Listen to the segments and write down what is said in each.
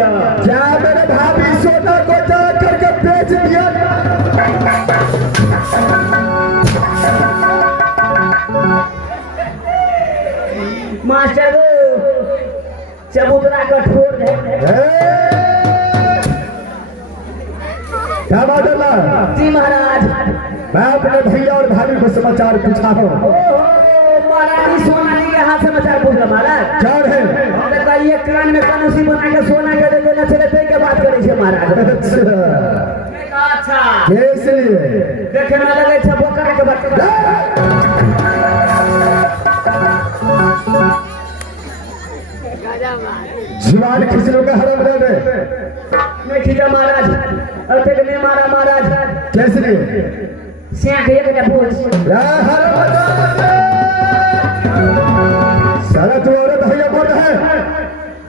दिया। क्या मेरे भाभी सोना को जा करके बेच दिया? मास्टर चबूतरा कठोर है। क्या बात है ना? जी महाराज, मैं अपने भैया और भाभी को समाचार पूछा हूँ। महाराज सोना जी के हाथ समाचार पूछ रहा महाराज। क्या है? हमने कहा ये कान में कनुसी बना के सोना के दे देना चले के बात करे छे महाराज। अच्छा कैसे देखे में लगे छे बोकरा के बात। जीवान खिचड़ों का हरम रहे मैं खींचा महाराज, अर्थे के नहीं मारा महाराज। कैसे सियाह के एक पूछ सारा तू औरत है या मर्द है?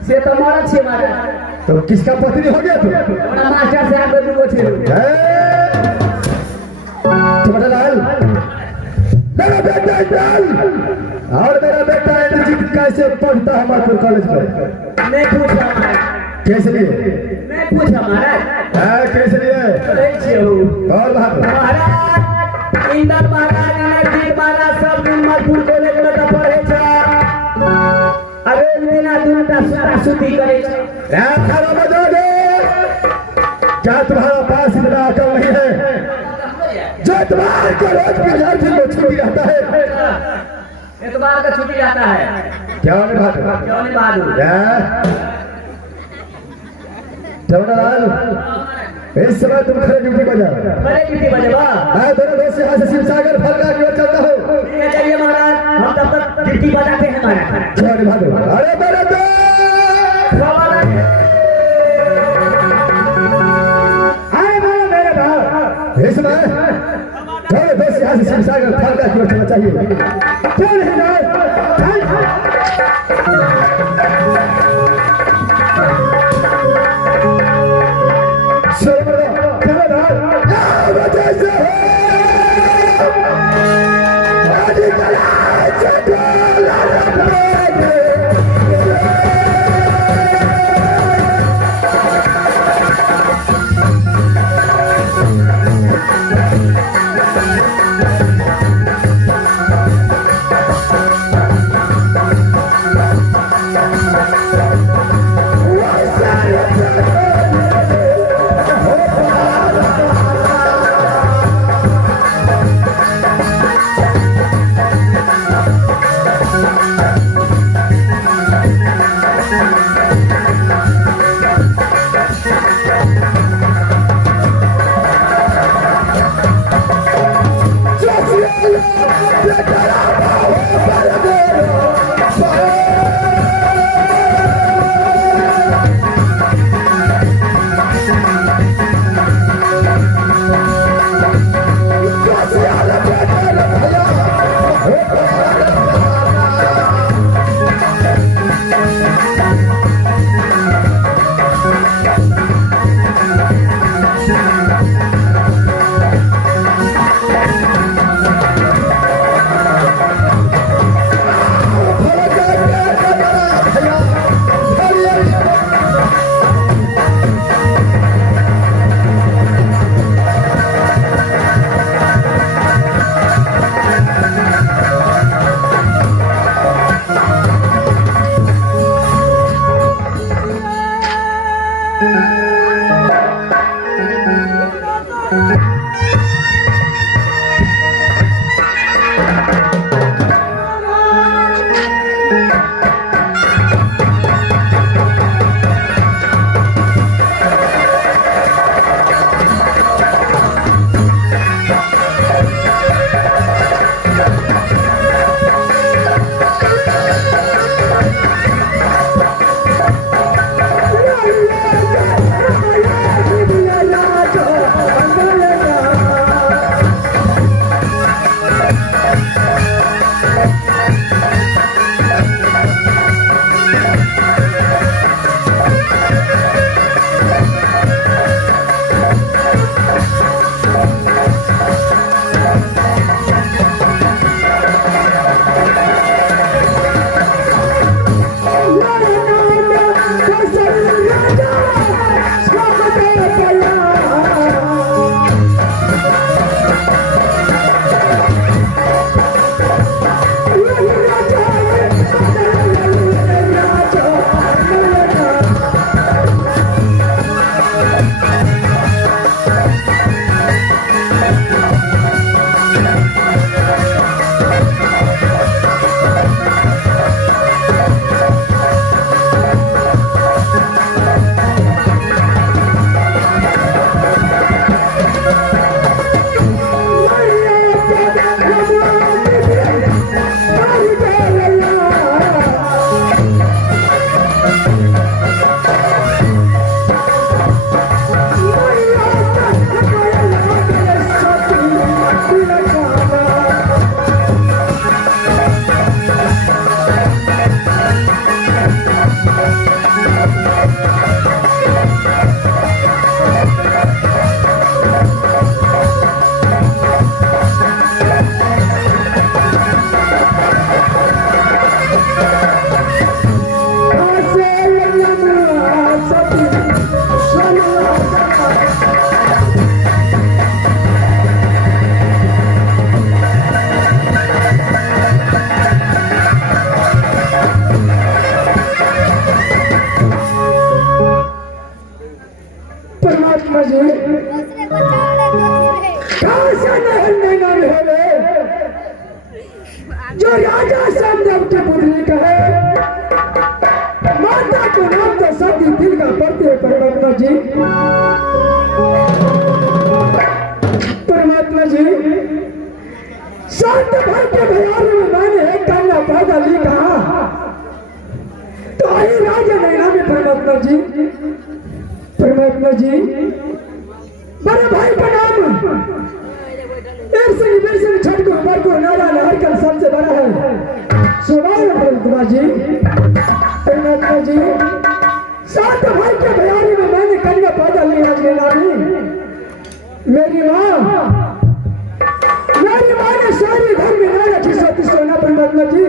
से तो मरद छे महाराज। तो किसका पत्नी हो गया तू? अपना मास्टर से आगे दुगो छे। तुम्हारा लाल मेरा बेटा इमरान और मेरा बेटा इंद्रजीत कैसे पढ़ता है हमारे कॉलेज में? मैं पूछा महाराज। कैसे लिए? मैं पूछा महाराज। कैसे लिए? और महाराज इंदर महाराज इंद्रजीत महाराज सब दिन मजबूर कॉलेज में तो पढ़े छे। अरे बिना दिन का सारा सुती करे छे। क्या तुम्हारा पास इतना अकल नहीं है जो इतवार को रोज विद्यार्थी को छुट्टी रहता है? इतवार का छुट्टी रहता है। क्या नहीं बात? क्यों नहीं बात? इस समय तुम खड़े ड्यूटी बजा। बड़े ड्यूटी बजवा। मैं दोनों दोस्त यहाँ से शिवसागर फलका की ओर चलता हूँ। ठीक है चलिए महाराज, हम तब तक ड्यूटी बजाते हैं महाराज। क्या नहीं बात? अरे मेरे दोस्त इस समय थोड़े दोस्त यहाँ से शिवसागर फलका की ओर चलना चाहिए। क्यों नहीं ना? ऐसा नहर नैना में होवे जो राजा सामने उठे पुत्री कहे माता को नाम तो सब दिल का पड़ते है परमात्मा जी। परमात्मा जी शांत भाई के भयारी में मैंने एक कन्या पैदा ली कहा तो आई राजा नैना में परमात्मा जी। परमात्मा जी बड़े भाई का नाम एक से बेर से छठ को ऊपर को नारा नहर का सबसे बड़ा है सुनाओ परमात्मा जी। परमात्मा जी सात भाई के भयारी में मैंने कन्या पैदा ली आज के नारी मेरी माँ ने सारी घर में नारा खिसोती सोना। परमात्मा जी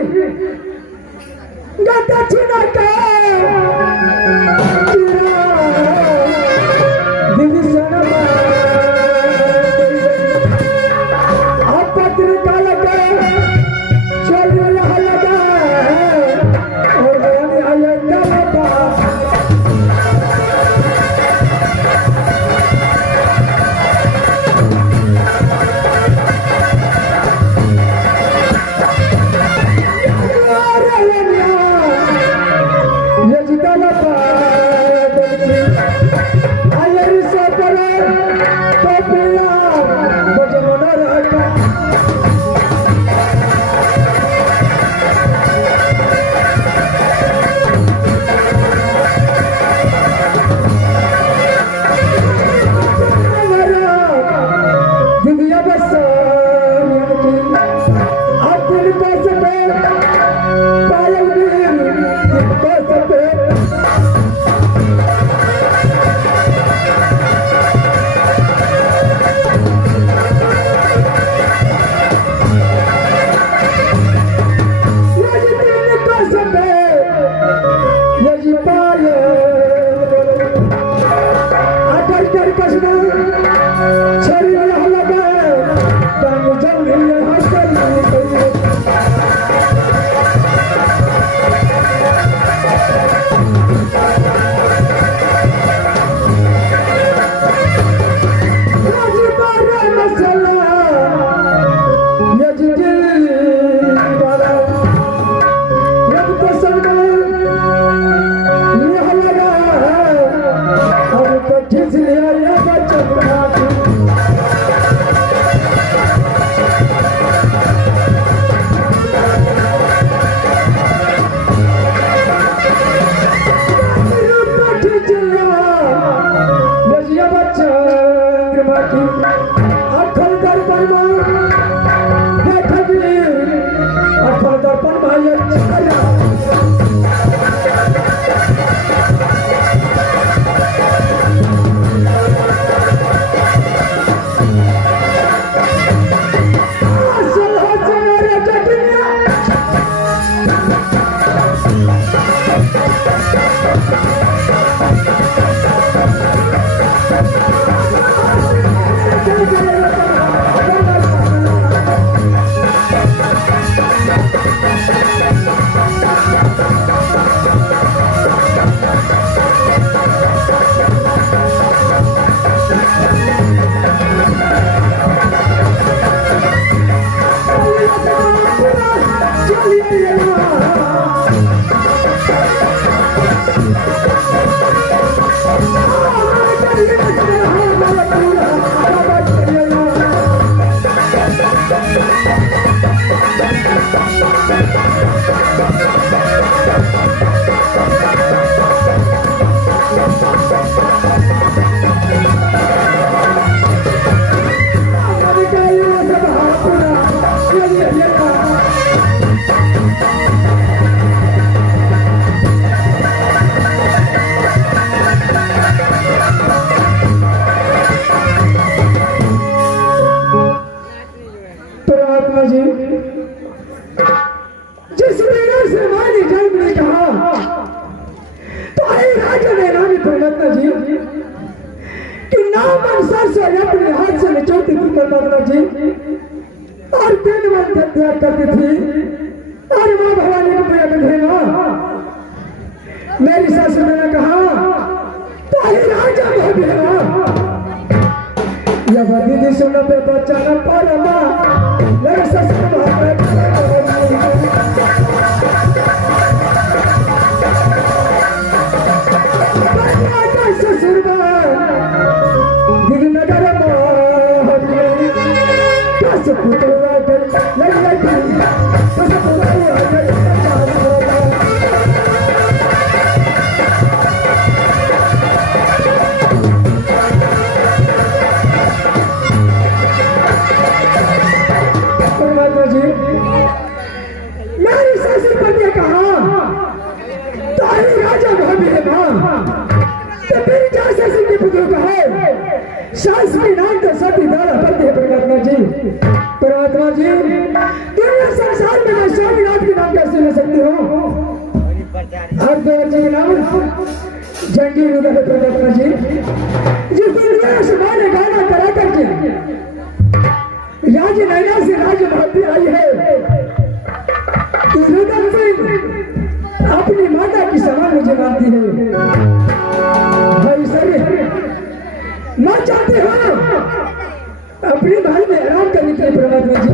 दक्षिणा का करती थी और माँ भवानी को प्रिय भेना मेरी सासू ने कहा तो राजा भेना या दीदी सुन पे बच्चा न परमा लड़ ससुर दीदी नगर कस पुतला जी मेरी ससुर पति कहा तारी राजा भाभी है मां तो मेरी क्या ससुर की पुत्र कहा सास की नाम तो सती दादा पति है परमात्मा जी। परमात्मा जी दुनिया संसार में मैं स्वामीनाथ के नाम कैसे ले सकती हूँ? आप देव जी के नाम जंगी रुदल है परमात्मा जी जिस दुनिया से माने गाना करा करके राज नैना से राज भाभी आई है रुदल सिंह अपनी माता की समान मुझे मानती है। भाई सर मैं चाहती हूँ अपने भाई में आराम करने के लिए परमात्मा जी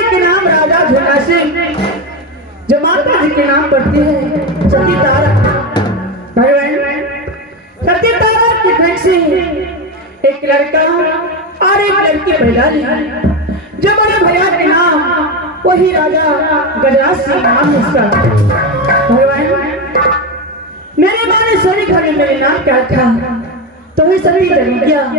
जी के नाम राजा झूला सिंह, जो माता जी के नाम पड़ती है सती तारा। भगवान सती तारा की भेंट से एक लड़का और एक लड़की पैदा ली, जो बड़े भैया के नाम वही राजा गजराज सिंह नाम उसका। भगवान मेरे माँ ने सोनी खाने मेरे नाम क्या था, तो वही सती चली गया।